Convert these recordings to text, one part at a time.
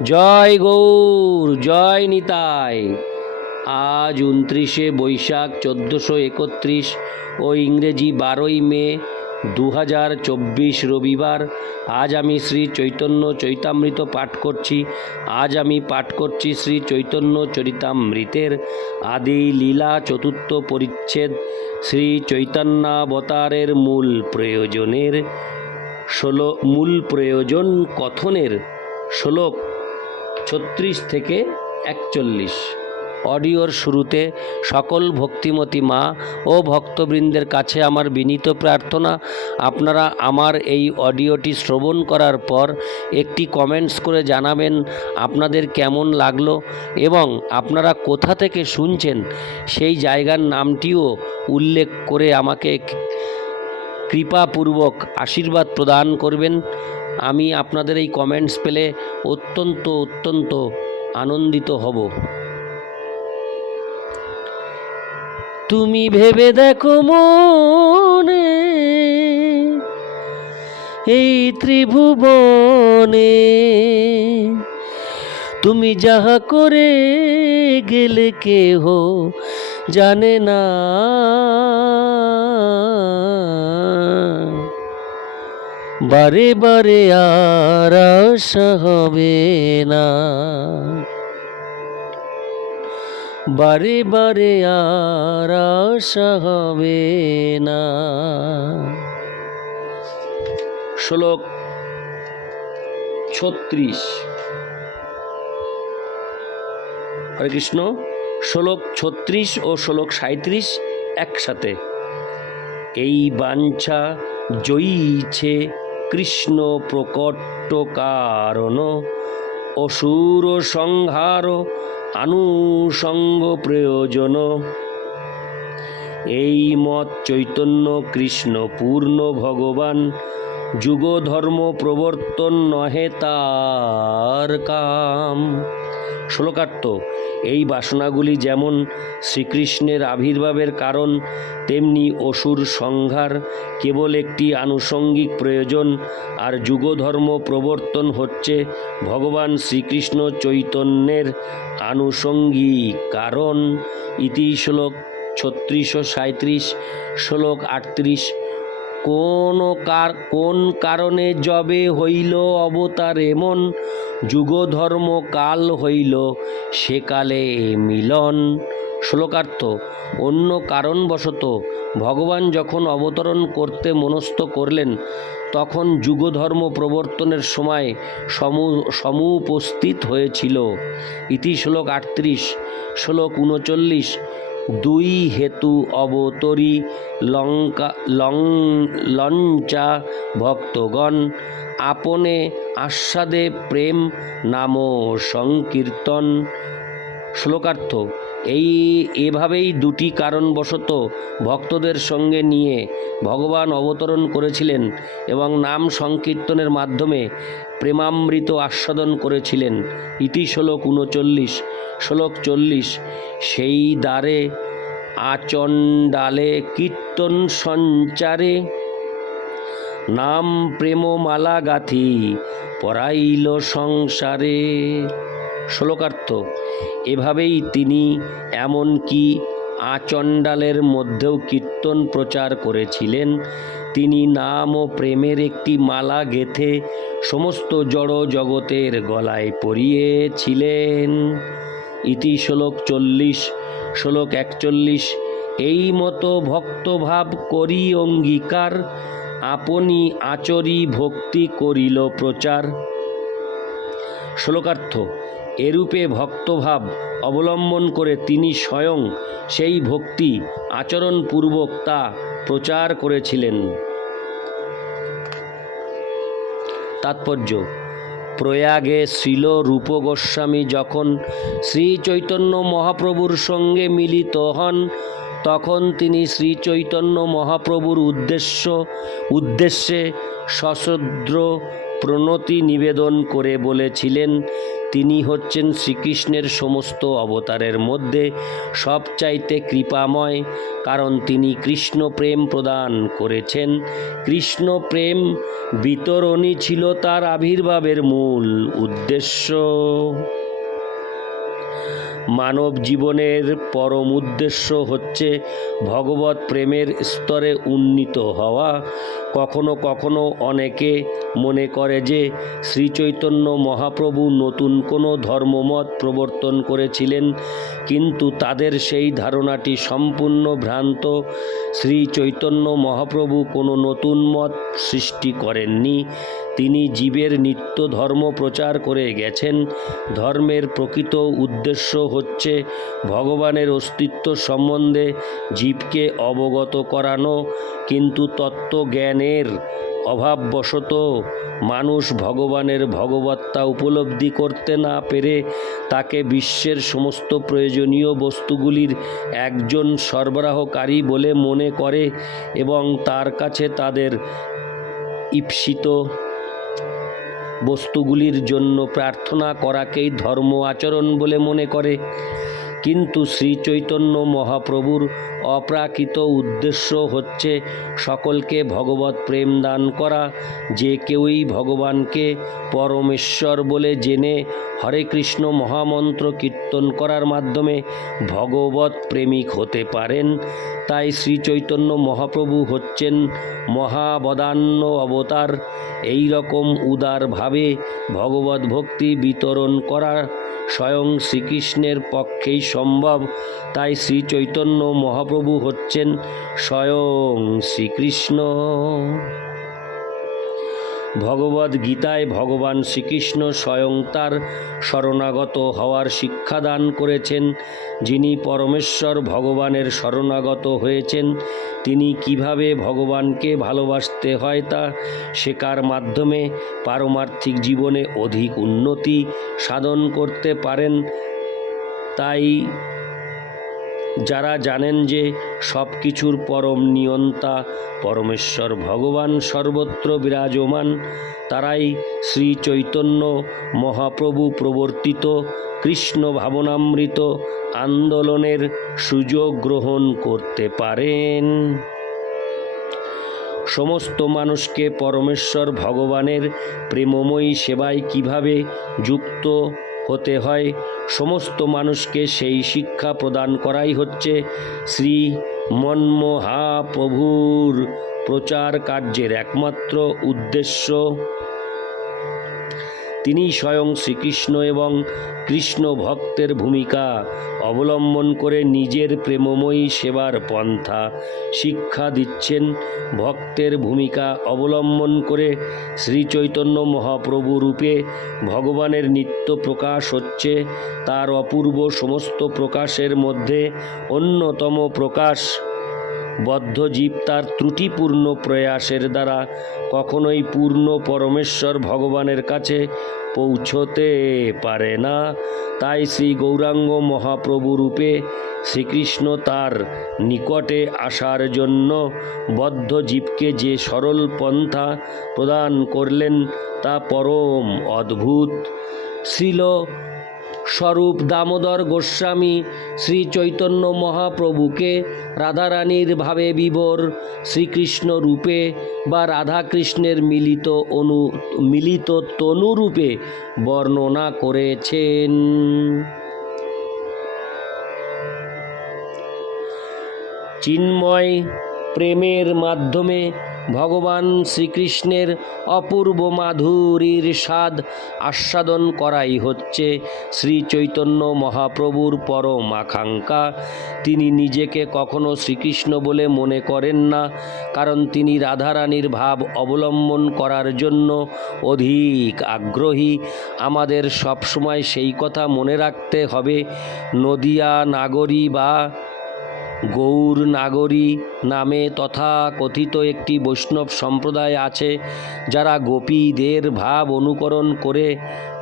জয় গৌর, জয় নিতাই। আজ উনত্রিশে বৈশাখ চোদ্দোশো একত্রিশ ও ইংরেজি বারোই মে দু হাজার চব্বিশ রবিবার। আজ আমি শ্রী চৈতন্য চৈতামৃত পাঠ করছি। আজ আমি পাঠ করছি শ্রী চৈতন্য চরিতামৃতের আদি লীলা চতুর্থ পরিচ্ছেদ শ্রী চৈতন্যাবতারের মূল প্রয়োজনের ষোলো মূল প্রয়োজন কথনের শ্লোক। ছত্রিশ থেকে একচল্লিশ। অডিওর শুরুতে সকল ভক্তিমতী মা ও ভক্তবৃন্দের কাছে আমার বিনীত প্রার্থনা, আপনারা আমার এই অডিওটি শ্রবণ করার পর একটি কমেন্টস করে জানাবেন আপনাদের কেমন লাগল এবং আপনারা কোথা থেকে শুনছেন সেই জায়গার নামটিও উল্লেখ করে আমাকে কৃপাপূর্বক আশীর্বাদ প্রদান করবেন। আমি আপনাদের এই কমেন্টস পেলে অত্যন্ত অত্যন্ত আনন্দিত হব। তুমি ভেবে দেখো মনে, এই ত্রিভুবনে তুমি যাহা করে গেলে কেহ জানে না। বারে বারে আর আশা হবে না। বারে বারে আর আশা হবে না। শ্লোক ছত্রিশ। হরে কৃষ্ণ, শ্লোক ছত্রিশ ও শ্লোক সাঁত্রিশ একসাথে। এই বাঞ্ছা জয়ীছে কৃষ্ণ প্রকট কারণ। অসুর সংহার, আনুষঙ্গ প্রয়োজন। এই মত চৈতন্য কৃষ্ণ পূর্ণ ভগবান যুগ ধর্ম প্রবর্তন নহে তার কাম। শ্লোকার্থ এই বাসনাগুলি যেমন শ্রীকৃষ্ণের আবির্ভাবের কারণ, তেমনি অসুর সংহার কেবল একটি আনুষঙ্গিক প্রয়োজন, আর যুগধর্ম প্রবর্তন হচ্ছে ভগবান শ্রীকৃষ্ণ চৈতন্যের আনুষঙ্গিক কারণ। ইতি শ্লোক ছত্রিশশো সাঁত্রিশ শ্লোক আটত্রিশ কোন কার, কোন কারণে যবে হইল অবতার এমন যুগধর্ম কাল হইল সেকালে মিলন। শ্লোকার্থ, অন্য কারণবশত ভগবান যখন অবতরণ করতে মনস্থ করলেন, তখন যুগধর্ম প্রবর্তনের সময় সমু, সমুপস্থিত হয়েছিল। ইতি শ্লোক আটত্রিশ, শ্লোক উনচল্লিশ দুই হেতু অবতরী লঙ্কা লং লঞ্চা ভক্তগণ। আপনে আস্বাদে প্রেম নাম সংকীর্তন। শ্লোকার্থ এই এভাবেই দুটি কারণবশত ভক্তদের সঙ্গে নিয়ে ভগবান অবতরণ করেছিলেন এবং নাম সংকীর্তনের মাধ্যমে প্রেমামৃত আস্বাদন করেছিলেন। ইতি শ্লোক উনচল্লিশ, শ্লোক চল্লিশ, সেই দ্বারে আচণ্ডালে কীর্তন সঞ্চারে নাম প্রেমমালা গাথি পরাইল সংসারে। শ্লোকার্থ, এভাবেই তিনি এমনকি আচণ্ডালের মধ্যেও কীর্তন প্রচার করেছিলেন? তিনি নাম ও প্রেমের একটি মালা গেথে সমস্ত জড় জগতের গলায় পরিয়েছিলেন। ইতি শ্লোক চল্লিশ, শ্লোক একচল্লিশ, এই মতো ভক্তভাব করি অঙ্গীকার, আপনি আচরি ভক্তি করিল প্রচার। শ্লোকার্থ এরূপে ভক্তভাব অবলম্বন করে তিনি স্বয়ং সেই ভক্তি আচরণপূর্বক তা প্রচার করেছিলেন। তাৎপর্য, প্রয়াগে শ্রীল রূপ গোস্বামী যখন শ্রী চৈতন্য মহাপ্রভুর সঙ্গে মিলিত হন, তখন তিনি শ্রী চৈতন্য মহাপ্রভুর উদ্দেশ্য, উদ্দেশ্যে সশদ্র প্রণতি নিবেদন করে বলেছিলেন, তিনি হচ্ছেন শ্রীকৃষ্ণের সমস্ত অবতারের মধ্যে সবচাইতে কৃপাময়, কারণ তিনি কৃষ্ণ প্রেম প্রদান করেছেন। কৃষ্ণ প্রেম বিতরণী ছিল তার আবির্ভাবের মূল উদ্দেশ্য। মানব জীবনের পরম উদ্দেশ্য হচ্ছে ভগবত প্রেমের স্তরে উন্নীত হওয়া। কখনো কখনো অনেকে মনে করে যে শ্রী চৈতন্য মহাপ্রভু নতুন কোনো ধর্মমত প্রবর্তন করেছিলেন, কিন্তু তাদের সেই ধারণাটি সম্পূর্ণ ভ্রান্ত। শ্রী চৈতন্য মহাপ্রভু কোনো নতুন মত সৃষ্টি করেননি। তিনি জীবের নিত্য ধর্ম প্রচার করে গেছেন। ধর্মের প্রকৃত উদ্দেশ্য হচ্ছে ভগবানের অস্তিত্ব সম্বন্ধে জীবকে অবগত করানো, কিন্তু তত্ত্বজ্ঞানের অভাববশত মানুষ ভগবানের ভগবত্তা উপলব্ধি করতে না পেরে তাকে বিশ্বের সমস্ত প্রয়োজনীয় বস্তুগুলির একজন সরবরাহকারী বলে মনে করে এবং তার কাছে তাদের ঈপ্সিত বস্তুগুলির জন্য প্রার্থনা করাকেই ধর্ম আচরণ বলে মনে করে। কিন্তু শ্রী চৈতন্য মহাপ্রভুর অপ্রাকৃত উদ্দেশ্য হচ্ছে সকলকে ভগবত প্রেম দান করা, যে কেউই ভগবানকে পরমেশ্বর বলে জেনে হরে কৃষ্ণ মহামন্ত্র কীর্তন করার মাধ্যমে ভগবত প্রেমিক হতে পারেন। তাই শ্রী চৈতন্য মহাপ্রভু হচ্ছেন মহাবদান্য অবতার। এই রকম উদারভাবে ভগবত ভক্তি বিতরণ করা স্বয়ং শ্রীকৃষ্ণের পক্ষেই সম্ভব। তাই শ্রী চৈতন্য মহাপ্রভু হচ্ছেন স্বয়ং শ্রীকৃষ্ণ। ভগবদ গীতায় ভগবান শ্রীকৃষ্ণ স্বয়ং তার শরণাগত হওয়ার শিক্ষা দান করেছেন। যিনি পরমেশ্বর ভগবানের শরণাগত হয়েছেন, তিনি কীভাবে ভগবানকে ভালোবাসতে হয় তা শেখার মাধ্যমে পারমার্থিক জীবনে অধিক উন্নতি সাধন করতে পারেন তাই যারা জানেন যে সব কিছুর পরম নিয়ন্তা, পরমেশ্বর ভগবান সর্বত্র বিরাজমান, তারাই শ্রী চৈতন্য মহাপ্রভু প্রবর্তিত কৃষ্ণ ভাবনামৃত আন্দোলনের সুযোগ গ্রহণ করতে পারেন। সমস্ত মানুষকে পরমেশ্বর ভগবানের প্রেমময়ী সেবায় কীভাবে যুক্ত হতে হয়। সমস্ত মানুষকে সেই শিক্ষা প্রদান করাই হচ্ছে শ্রী মনমহাপ্রভুর প্রচার কার্যের একমাত্র উদ্দেশ্য। তিনি স্বয়ং শ্রীকৃষ্ণ এবং কৃষ্ণ ভক্তের ভূমিকা অবলম্বন করে নিজের প্রেমময়ী সেবার পন্থা শিক্ষা দিচ্ছেন, ভক্তের ভূমিকা অবলম্বন করে শ্রী চৈতন্য মহাপ্রভু রূপে ভগবানের নিত্য প্রকাশ হচ্ছে, তার অপূর্ব সমস্ত প্রকাশের মধ্যে অন্যতম প্রকাশ। বদ্ধজীব তার ত্রুটিপূর্ণ প্রয়াসের দ্বারা কখনোই পূর্ণ পরমেশ্বর ভগবানের কাছে পৌঁছতে পারে না। তাই শ্রী গৌরাঙ্গ মহাপ্রভু রূপে শ্রীকৃষ্ণ তার নিকটে আসার জন্য বদ্ধ জীবকে যে সরল পন্থা প্রদান করলেন তা পরম অদ্ভুত। শ্রীল স্বরূপ দামোদর গোস্বামী শ্রী চৈতন্য মহাপ্রভুকে রাধারানীর ভাবে বিভোর শ্রীকৃষ্ণ রূপে বা রাধাকৃষ্ণের মিলিত অনু, মিলিত তনুরূপে বর্ণনা করেছেন। চিন্ময় প্রেমের মাধ্যমে ভগবান শ্রীকৃষ্ণের অপূর্ব মাধুরীর স্বাদ আস্বাদন করাই হচ্ছে শ্রী চৈতন্য মহাপ্রভুর পরম আকাঙ্ক্ষা। তিনি নিজেকে কখনো শ্রীকৃষ্ণ বলে মনে করেন না, কারণ তিনি রাধারানীর ভাব অবলম্বন করার জন্য অধিক আগ্রহী। আমাদের সবসময় সেই কথা মনে রাখতে হবে, নদিয়া, নাগরী বা গৌর নাগরী নামে তথা কথিত একটি বৈষ্ণব সম্প্রদায় আছে, যারা গোপীদের ভাব অনুকরণ করে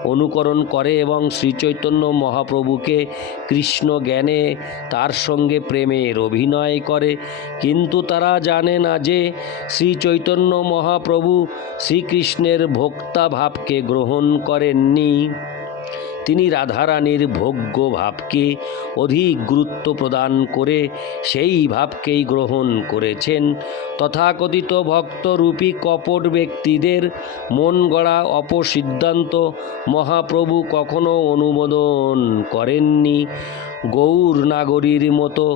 অনুকরণ করে এবং শ্রীচৈতন্য মহাপ্রভুকে কৃষ্ণ জ্ঞানে তার সঙ্গে প্রেমের অভিনয় করে। কিন্তু তারা জানে না যে শ্রীচৈতন্য মহাপ্রভু শ্রীকৃষ্ণের ভোক্তা ভাবকে গ্রহণ করেননি। তিনি রাধারানীর ভোগ্য ভাবকে অধিক গুরুত্ব প্রদান করে সেই ভাবকেই গ্রহণ করেছেন। তথাকথিত ভক্তরূপী কপট ব্যক্তিদের মন গড়া অপসিদ্ধান্ত মহাপ্রভু কখনো অনুমোদন করেননি। গৌর নাগরীর মতো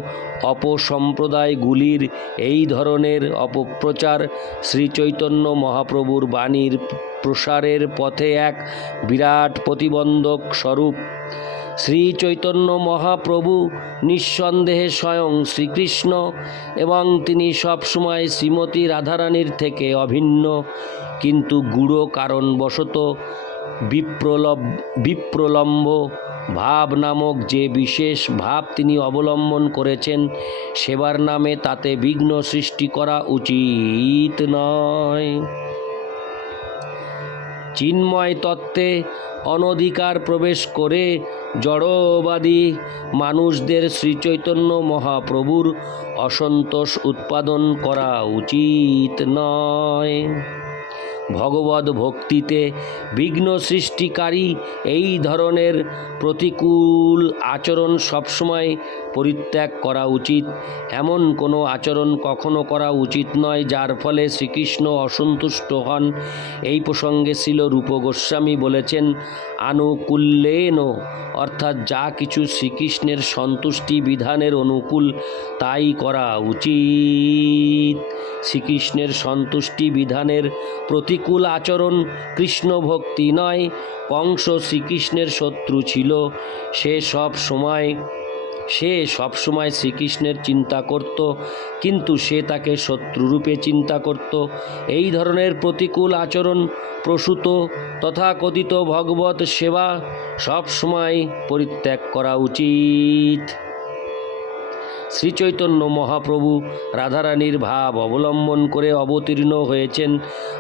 অপসম্প্রদায়গুলির এই ধরনের অপপ্রচার শ্রীচৈতন্য মহাপ্রভুর বাণীর প্রসারের পথে এক বিরাট প্রতিবন্ধক স্বরূপ। শ্রী চৈতন্য মহাপ্রভু নিঃসন্দেহে স্বয়ং শ্রীকৃষ্ণ এবং তিনি সবসময় শ্রীমতী রাধারানীর থেকে অভিন্ন, কিন্তু গূঢ় কারণবশত বিপ্রলব বিপ্রলম্ব ভাব নামক যে বিশেষ ভাব তিনি অবলম্বন করেছেন, সেবার নামে তাতে বিঘ্ন সৃষ্টি করা উচিত নয়। চিন্ময় তত্ত্বে অনধিকার প্রবেশ করে জড়বাদী মানুষদের শ্রীচৈতন্য মহাপ্রভুর অসন্তোষ উৎপাদন করা উচিত নয়। ভগবত ভক্তিতে বিঘ্ন সৃষ্টিকারী এই ধরনের প্রতিকূল আচরণ সবসময় পরিত্যাগ করা উচিত। এমন কোনো আচরণ কখনো করা উচিত নয়, যার ফলে শ্রীকৃষ্ণ অসন্তুষ্ট হন। এই প্রসঙ্গে ছিল রূপ গোস্বামী বলেছেন আনুকূল্যেন অর্থাৎ যা কিছু শ্রীকৃষ্ণের সন্তুষ্টি বিধানের অনুকূল, তাই করা উচিত। শ্রীকৃষ্ণের সন্তুষ্টি বিধানের প্রতিকূল আচরণ কৃষ্ণ ভক্তি নয় কংস শ্রীকৃষ্ণের শত্রু ছিল। সে সব সময় সে সবসময় শ্রীকৃষ্ণের চিন্তা করত, কিন্তু সে তাকে শত্রুরূপে চিন্তা করত। এই ধরনের প্রতিকূল আচরণ, প্রসূত, তথাকথিত ভগবত সেবা সবসময় পরিত্যাগ করা উচিত। শ্রীচৈতন্য মহাপ্রভু রাধারানীর ভাব অবলম্বন করে অবতীর্ণ হয়েছেন।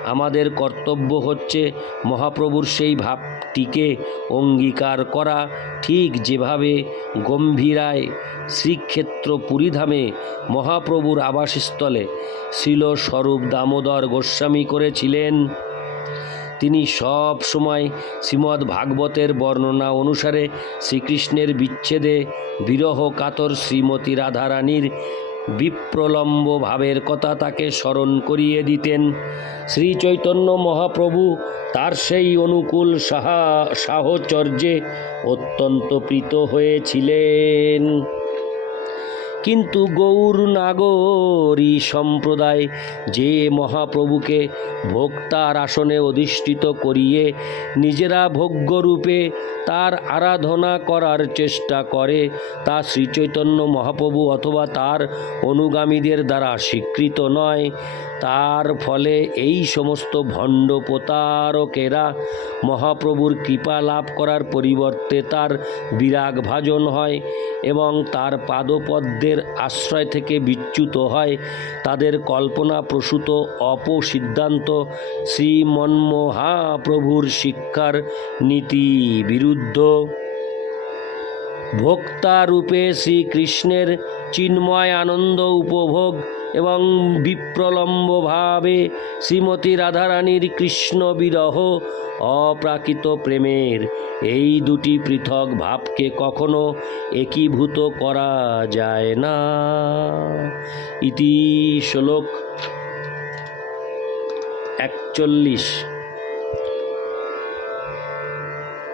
আমাদের কর্তব্য হচ্ছে মহাপ্রভুর সেই ভাবটিকে অঙ্গীকার করা। ঠিক যেভাবে গম্ভীরায় শ্রীক্ষেত্র পুরীধামে মহাপ্রভুর আবাসস্থলে শিল স্বরূপ দামোদর গোস্বামী করেছিলেন। তিনি সব সময় শ্রীমদ্ ভাগবতের বর্ণনা অনুসারে শ্রীকৃষ্ণের বিচ্ছেদে বিরহ কাতর শ্রীমতী রাধারানীর বিপ্রলম্ব ভাবের কথা তাকে স্মরণ করিয়ে দিতেন। শ্রী চৈতন্য মহাপ্রভু তার সেই অনুকূল সাহা, সাহচর্যে অত্যন্ত প্রীত হয়েছিলেন। কিন্তু গৌর নাগরী সম্প্রদায় যে মহাপ্রভুকে ভোক্তার আসনে অধিষ্ঠিত করিয়ে নিজেরা ভোগ্যরূপে তার আরাধনা করার চেষ্টা করে, তা শ্রীচৈতন্য মহাপ্রভু অথবা তার অনুগামীদের দ্বারা স্বীকৃত নয়। তার ফলে এই সমস্ত ভণ্ড প্রতারকেরা মহাপ্রভুর কৃপা লাভ করার পরিবর্তে তার বিরাগ ভাজন হয় এবং তার পাদপদ্মের আশ্রয় থেকে বিচ্যুত হয়। তাদের কল্পনা প্রসূত অপসিদ্ধান্ত শ্রীমন্মহাপ্রভুর শিক্ষার নীতি বিরুদ্ধ। ভোক্তারূপে শ্রীকৃষ্ণের চিন্ময় আনন্দ উপভোগ এবং বিপ্রলম্বভাবে শ্রীমতী রাধারানীর কৃষ্ণ বিরহ অপ্রাকৃত প্রেমের এই দুটি পৃথক ভাবকে কখনো একীভূত করা যায় না। ইতি শ্লোক একচল্লিশ।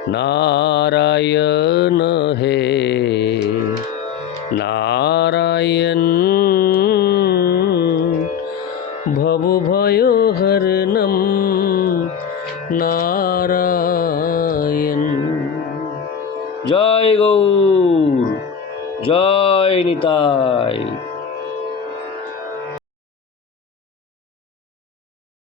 নারায়ণ হে, নারায়ণ ভব ভয় নম। নারায়ণ। জয় গৌর জয় নিতাই।